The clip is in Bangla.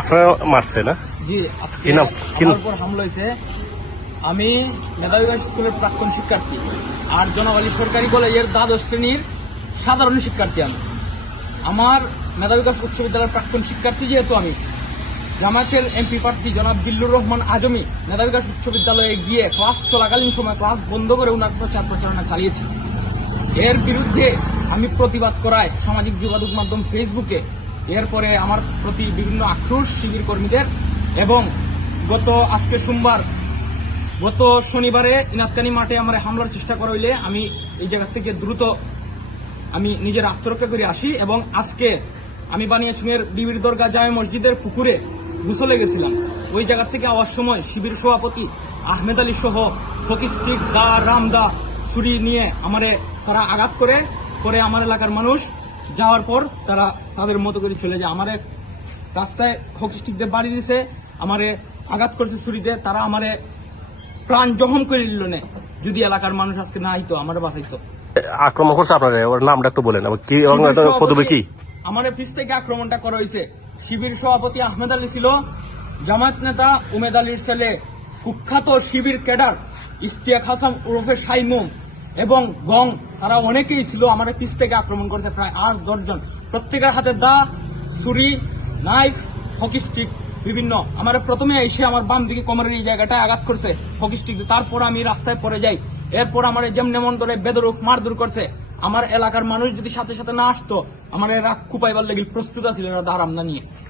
আপনারা মারছে না? জি, আমার উপর হামলা হয়েছে। আমি মেধাবী স্কুলের প্রাক্তন শিক্ষার্থী আর জনগণ সরকারি কলেজের দ্বাদশ শ্রেণীর সাধারণ শিক্ষার্থী। আমার মেধাবী উচ্চ বিদ্যালয়ের প্রাক্তন শিক্ষার্থী যেহেতু আমি জামায়াতের এমপি প্রার্থী জনাব জিল্লুর রহমান আজমি মেধাবী উচ্চ বিদ্যালয়ে গিয়ে ক্লাস চলাকালীন সময় ক্লাস বন্ধ করে উনার প্রচারণা চালিয়েছি। এর বিরুদ্ধে আমি প্রতিবাদ করায় সামাজিক যোগাযোগ মাধ্যম ফেসবুকে এরপরে আমার প্রতি বিভিন্ন আক্রোশ শিবির কর্মীদের এবং গত শনিবারে ইনাতকানি মাঠে আমার হামলার চেষ্টা করা হইলে আমি এই জায়গা থেকে দ্রুত আমি নিজের আত্মরক্ষা করে আসি এবং আজকে আমি বানিয়াচুঙের বিবির দরগা জামে মসজিদের পুকুরে গোসলে গেছিলাম। ওই জায়গা থেকে আওয়ার সময় শিবির সভাপতি আহমেদ আলী সহ ফকিস্টিক দা রামদা ছুরি নিয়ে আমারে তারা আঘাত করে পরে আমার এলাকার মানুষ যাওয়ার পর তারা তাদের মতো করে চলে যায়। আমারে রাস্তায় ফকিস্টিকদের বাড়ি দিছে, আমারে আঘাত করছে ছুরিতে, তারা আমারে প্রাণ জখম করে নিল না। যদি এলাকার মানুষ আজকে না আইতো আমার বাঁচাইতো। আক্রমণ করছে আপনারা, ওর নামটা একটু বলেন কি পদবি কি? আমার পিছ থেকে আক্রমণটা করা হয়েছে। শিবির সভাপতি আহমেদ আলী ছিল, জামায়াত নেতা উমেদ আলীর ছেলে কুখ্যাত শিবির ক্যাডার ইশতিয়াক হাসান ওরফে সাইমুম এবং গং, তারা অনেকেই ছিল। আমার পিছ থেকে আক্রমণ করেছে প্রায় 8-10 জন। প্রত্যেকের হাতে দা, ছুরি, নাইফ, হকি স্টিক বিভিন্ন। আমার প্রথমে এসে আমার বাম দিকে কোমরের এই জায়গাটায় আঘাত করছে হকি স্টিক, তারপর আমি রাস্তায় পড়ে যাই। এরপর আমার যেমন মন ধরে বেদরূপ মারধর করছে। আমার এলাকার মানুষ যদি সাথে সাথে না আসতো আমার এরা কুপাইবার লেগে প্রস্তুত ছিল, এরা দাঁড়াম না নিয়ে।